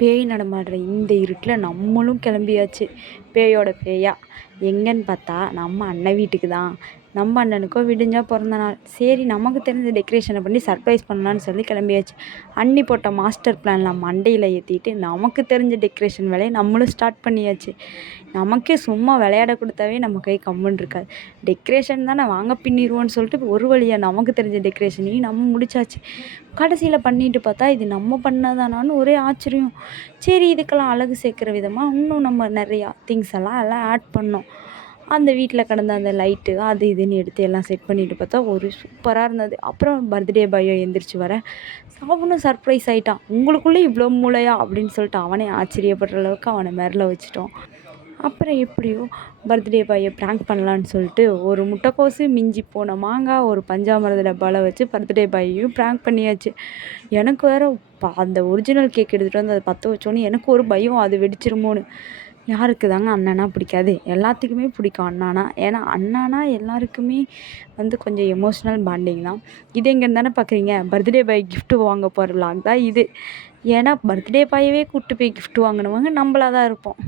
பேய் நடமாடுற இந்த இருட்டில் நம்மளும் கிளம்பியாச்சு பேயோட பேயா. எங்கன்னு பார்த்தா நம்ம அண்ணன் வீட்டுக்கு தான். நம்ம அண்ணனுக்கோ விடிஞ்சா பிறந்த நாள். சரி நமக்கு தெரிஞ்ச டெக்கரேஷனை பண்ணி சர்ப்ரைஸ் பண்ணலான்னு சொல்லி கிளம்பியாச்சு. அண்ணி போட்ட மாஸ்டர் பிளான்லாம் மண்டையில் ஏற்றிட்டு நமக்கு தெரிஞ்ச டெக்கரேஷன் வேலையை நம்மளும் ஸ்டார்ட் பண்ணியாச்சு. நமக்கே சும்மா விளையாட கொடுத்தாவே நம்ம கை கம்முன்னு இருக்காது. டெக்கரேஷன் தானே வாங்க பின்னிடுவோன்னு சொல்லிட்டு ஒரு வழியாக நமக்கு தெரிஞ்ச டெக்கரேஷனையும் நம்ம முடிச்சாச்சு. கடைசியில் பண்ணிட்டு பார்த்தா இது நம்ம பண்ணதானான்னு ஒரே ஆச்சரியம். சரி இதுக்கெல்லாம் அழகு சேர்க்குற விதமாக இன்னும் நம்ம நிறையா திங்ஸ் எல்லாம் ஆட் பண்ணோம். அந்த வீட்டில் கிடந்த அந்த லைட்டு அது இதுன்னு எடுத்து எல்லாம் செட் பண்ணிட்டு பார்த்தா ஒரு சூப்பராக இருந்தது. அப்புறம் பர்த்டே பாயை எந்திரிச்சு வர அவனும் சர்ப்ரைஸ் ஆகிட்டான். உங்களுக்குள்ளே இவ்வளோ மூளையா அப்படின்னு சொல்லிட்டு அவனே ஆச்சரியப்படுற அளவுக்கு அவனை மிரள வச்சுட்டோம். அப்புறம் எப்படியோ பர்த்டே பாயை ப்ராங்க் பண்ணலான்னு சொல்லிட்டு ஒரு முட்டைக்கோசு, மிஞ்சி போன மாங்காய், ஒரு பஞ்சாமிரத டப்பாவில் வச்சு பர்த்டே பாயையும் ப்ராங்க் பண்ணியாச்சு. எனக்கு வேறு அந்த ஒரிஜினல் கேக் எடுத்துகிட்டு வந்து அதை பற்ற வச்சோன்னே எனக்கு ஒரு பயம், அது வெடிச்சிருமோன்னு. யாருக்கு தாங்க அண்ணனா பிடிக்காது? எல்லாத்துக்குமே பிடிக்கும் அண்ணானா. ஏன்னா அண்ணானா எல்லாருக்குமே கொஞ்சம் எமோஷ்னல் பாண்டிங் தான். இது எங்கேன்னு தானே பார்க்குறீங்க, பர்த்டே பாய் கிஃப்ட்டு வாங்க போகிற விலாக் தான் இது. ஏன்னா பர்த்டே பாயவே கூப்பிட்டு போய் கிஃப்ட் வாங்கினவங்க நம்மளாக தான் இருப்போம்.